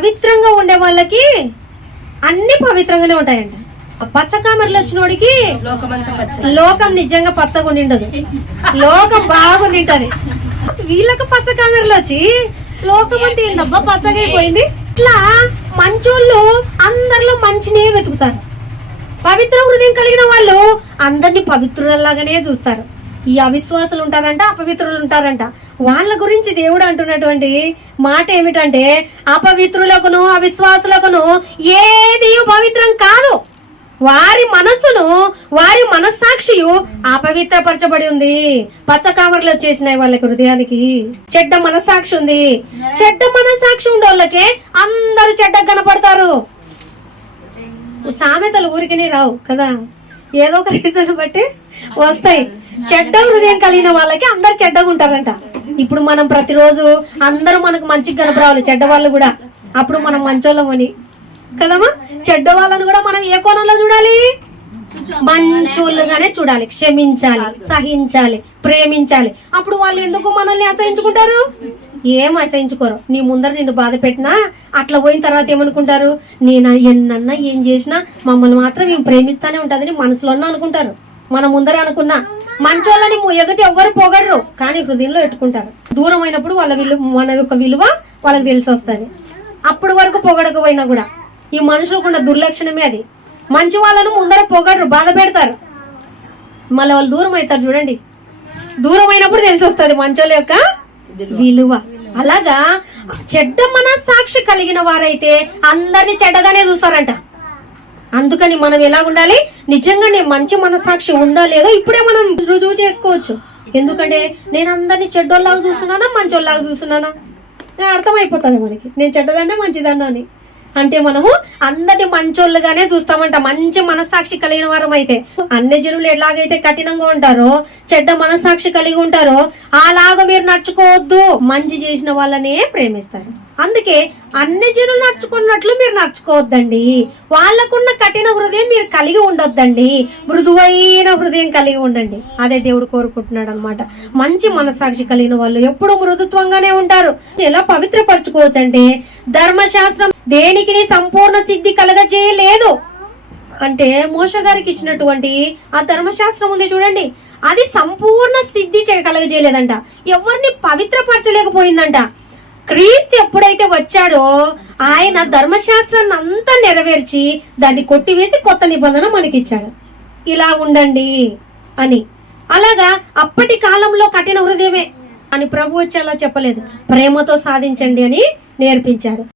పవిత్రంగా ఉండే వాళ్ళకి అన్ని పవిత్రంగానే ఉంటాయంట. పచ్చ కామెరలు వచ్చినోడికి లోకం నిజంగా పచ్చగా ఉండిండదు, లోకం బాగుండింటది. వీళ్ళకి పచ్చ కామెరలు వచ్చి లోకం అంటే ఏందబ్బా పచ్చగా అయిపోయింది. ఇట్లా మంచోళ్ళు అందరిలో మంచినే వెతుకుతారు. పవిత్ర హృదయం కలిగిన వాళ్ళు అందరినీ పవిత్రులలాగానే చూస్తారు. ఈ అవిశ్వాసులు ఉంటారంట, అపవిత్రులు ఉంటారంట. వాళ్ళ గురించి దేవుడు అంటున్నటువంటి మాట ఏమిటంటే, అపవిత్రులకును అవిశ్వాసులకును ఏది పవిత్రం కాదు. వారి మనస్సును, వారి మనస్సాక్షియు అపవిత్రపరచబడి ఉంది. పచ్చ కామర్లు వచ్చేసినాయి వాళ్ళకి హృదయానికి. చెడ్డ మనస్సాక్షి ఉంది. చెడ్డ మనస్సాక్షి ఉండే వాళ్ళకే అందరూ చెడ్డ కనపడతారు. సామెతలు ఊరికనే రావు కదా, ఏదో ఒక రీజన్ బట్టి వస్తాయి. చెడ్డ హృదయం కలిగిన వాళ్ళకి అందరు చెడ్డగా ఉంటారంట. ఇప్పుడు మనం ప్రతిరోజు అందరూ మనకు మంచిగా కనపరావాలి, చెడ్డ వాళ్ళు కూడా. అప్పుడు మనం మంచోళ్ళమని కదమ్మా. చెడ్డ వాళ్ళని కూడా మనం ఏ కోణంలో చూడాలి? మంచోళ్ళుగానే చూడాలి. క్షమించాలి, సహించాలి, ప్రేమించాలి. అప్పుడు వాళ్ళు ఎందుకు మనల్ని అసహించుకుంటారు? ఏం అసహించుకోరు. నీ ముందర నిన్ను బాధ పెట్టినా అట్లా పోయిన తర్వాత ఏమనుకుంటారు? నేను ఎన్నన్నా ఏం చేసినా మమ్మల్ని మాత్రం మేము ప్రేమిస్తానే ఉంటుందని మనసులోనే అనుకుంటారు. మన ముందర అనుకున్నా మంచోళ్ళని ఎదుటి ఎవ్వరు పొగడరు, కానీ హృదయంలో పెట్టుకుంటారు. దూరం అయినప్పుడు వాళ్ళ మన యొక్క విలువ వాళ్ళకి తెలిసి వస్తుంది. అప్పటి వరకు పొగడకపోయినా కూడా ఈ మనుషులకు ఉన్న దుర్లక్షణమే అది. మంచి వాళ్ళను ముందర పొగడరు, బాధ పెడతారు. మళ్ళీ వాళ్ళు దూరం అవుతారు. చూడండి, దూరం అయినప్పుడు తెలిసి వస్తుంది మంచోళ్ళ యొక్క విలువ. అలాగా చెడ్డ మనస్సాక్షి కలిగిన వారైతే అందరినీ చెడ్డగానే చూస్తారంట. అందుకని మనం ఎలా ఉండాలి? నిజంగానే మంచి మనస్సాక్షి ఉందో లేదో ఇప్పుడే మనం రుజువు చేసుకోవచ్చు. ఎందుకంటే నేను అందరినీ చెడ్డోళ్ళలాగా చూస్తున్నానా, మంచోళ్ళలాగా చూస్తున్నానా అర్థమైపోతుంది మనకి. నేను చెడ్డదన్నా మంచిదన్నా అని. అంటే మనము అందరిని మంచోళ్ళుగానే చూస్తామంట. మంచి మనస్సాక్షి కలిగిన వారం అయితే. అన్ని జనులు ఎలాగైతే కఠినంగా ఉంటారో, చెడ్డ మనస్సాక్షి కలిగి ఉంటారో అలాగా మీరు నడుచుకోవద్దు. మంచి చేసిన వాళ్ళనే ప్రేమిస్తారు. అందుకే అన్ని జనులు నడుచుకున్నట్లు మీరు నడుచుకోవద్దండి. వాళ్ళకున్న కఠిన హృదయం మీరు కలిగి ఉండొద్దండి. మృదువైన హృదయం కలిగి ఉండండి. అదే దేవుడు కోరుకుంటున్నాడు అనమాట. మంచి మనస్సాక్షి కలిగిన వాళ్ళు ఎప్పుడు మృదుత్వంగానే ఉంటారు. ఎలా పవిత్రపరచుకోవచ్చు అంటే, ధర్మశాస్త్రం దేనికి సంపూర్ణ సిద్ధి కలగజేయలేదు. అంటే మోషే గారికి ఇచ్చినటువంటి ఆ ధర్మశాస్త్రం ఉంది చూడండి, అది సంపూర్ణ సిద్ధి కలగజేయలేదంట. ఎవరిని పవిత్రపరచలేకపోయిందంట. క్రీస్తు ఎప్పుడైతే వచ్చాడో ఆయన ధర్మశాస్త్రాన్ని అంతా నెరవేర్చి దాన్ని కొట్టివేసి కొత్త నిబంధన మనకిచ్చాడు. ఇలా ఉండండి అని. అలాగా అప్పటి కాలంలో కఠిన హృదయమే అని ప్రభు వచ్చి అలా చెప్పలేదు. ప్రేమతో సాధించండి అని నేర్పించాడు.